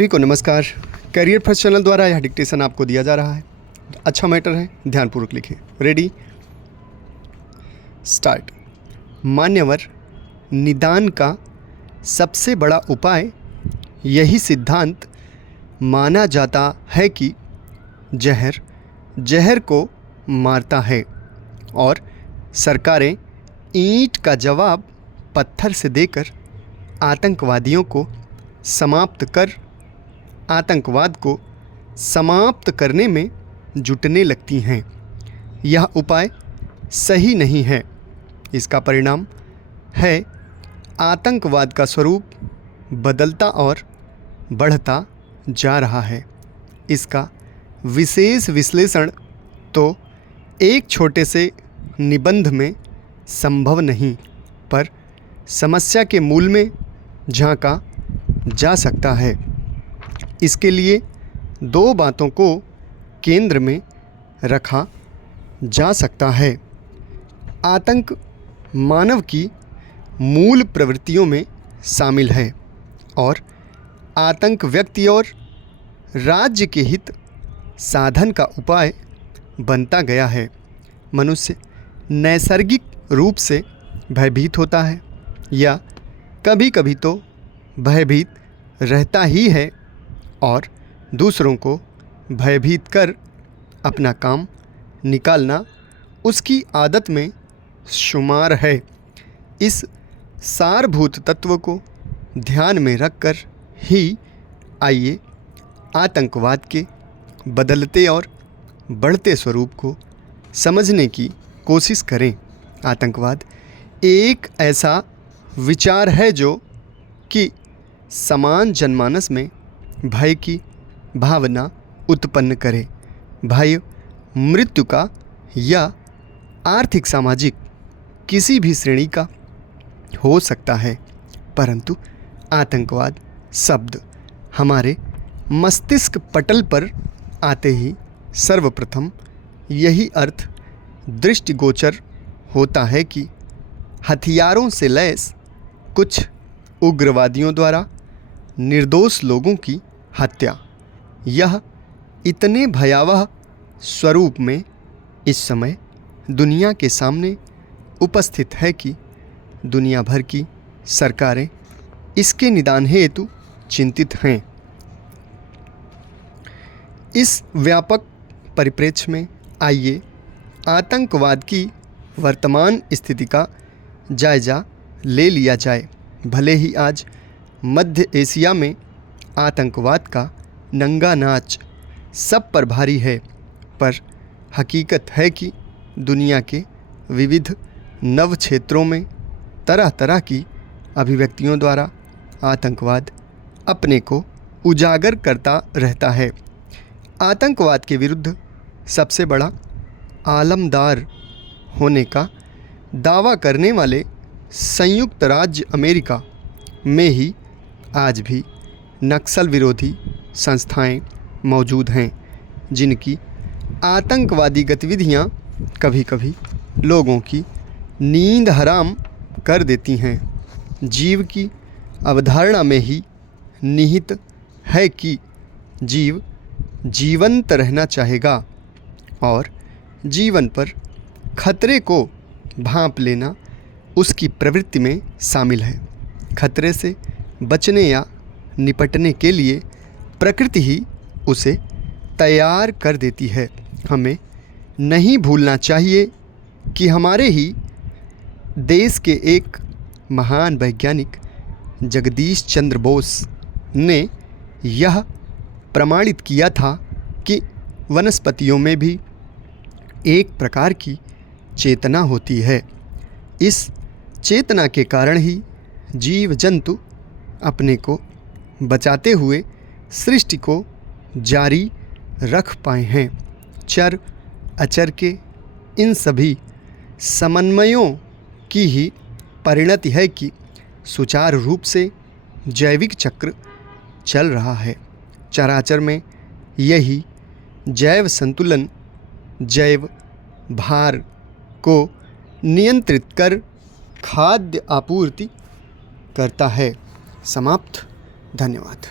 सभी को नमस्कार। करियर फर्स्ट चैनल द्वारा यह डिक्टेशन आपको दिया जा रहा है। अच्छा मैटर है, ध्यानपूर्वक लिखें। Ready, start. मान्यवर, निदान का सबसे बड़ा उपाय यही सिद्धांत माना जाता है कि जहर जहर को मारता है और सरकारें ईंट का जवाब पत्थर से देकर आतंकवाद को समाप्त करने में जुटने लगती हैं। यह उपाय सही नहीं है। इसका परिणाम है आतंकवाद का स्वरूप बदलता और बढ़ता जा रहा है। इसका विशेष विश्लेषण तो एक छोटे से निबंध में संभव नहीं, पर समस्या के मूल में झांका जा सकता है। इसके लिए दो बातों को केंद्र में रखा जा सकता है। आतंक मानव की मूल प्रवृत्तियों में शामिल है और आतंक व्यक्ति और राज्य के हित साधन का उपाय बनता गया है। मनुष्य नैसर्गिक रूप से भयभीत होता है या कभी कभी तो भयभीत रहता ही है और दूसरों को भयभीत कर अपना काम निकालना उसकी आदत में शुमार है। इस सारभूत तत्व को ध्यान में रखकर ही आइए आतंकवाद के बदलते और बढ़ते स्वरूप को समझने की कोशिश करें। आतंकवाद एक ऐसा विचार है जो कि समान जनमानस में भय की भावना उत्पन्न करे। भय मृत्यु का या आर्थिक सामाजिक किसी भी श्रेणी का हो सकता है, परंतु आतंकवाद शब्द हमारे मस्तिष्क पटल पर आते ही सर्वप्रथम यही अर्थ दृष्टिगोचर होता है कि हथियारों से लैस कुछ उग्रवादियों द्वारा निर्दोष लोगों की हत्या। यह इतने भयावह स्वरूप में इस समय दुनिया के सामने उपस्थित है कि दुनिया भर की सरकारें इसके निदान हेतु चिंतित हैं। इस व्यापक परिप्रेक्ष्य में आइए आतंकवाद की वर्तमान स्थिति का जायजा ले लिया जाए। भले ही आज मध्य एशिया में आतंकवाद का नंगा नाच सब पर भारी है, पर हकीकत है कि दुनिया के विविध नव क्षेत्रों में तरह तरह की अभिव्यक्तियों द्वारा आतंकवाद अपने को उजागर करता रहता है। आतंकवाद के विरुद्ध सबसे बड़ा आलमदार होने का दावा करने वाले संयुक्त राज्य अमेरिका में ही आज भी नक्सल विरोधी संस्थाएं मौजूद हैं, जिनकी आतंकवादी गतिविधियां कभी कभी लोगों की नींद हराम कर देती हैं। जीव की अवधारणा में ही निहित है कि जीव जीवंत रहना चाहेगा और जीवन पर खतरे को भांप लेना उसकी प्रवृत्ति में शामिल है। खतरे से बचने या निपटने के लिए प्रकृति ही उसे तैयार कर देती है। हमें नहीं भूलना चाहिए कि हमारे ही देश के एक महान वैज्ञानिक जगदीश चंद्र बोस ने यह प्रमाणित किया था कि वनस्पतियों में भी एक प्रकार की चेतना होती है। इस चेतना के कारण ही जीव जंतु अपने को बचाते हुए सृष्टि को जारी रख पाए हैं। चर अचर के इन सभी समन्वयों की ही परिणति है कि सुचारू रूप से जैविक चक्र चल रहा है। चराचर में यही जैव संतुलन जैव भार को नियंत्रित कर खाद्य आपूर्ति करता है। समाप्त। धन्यवाद।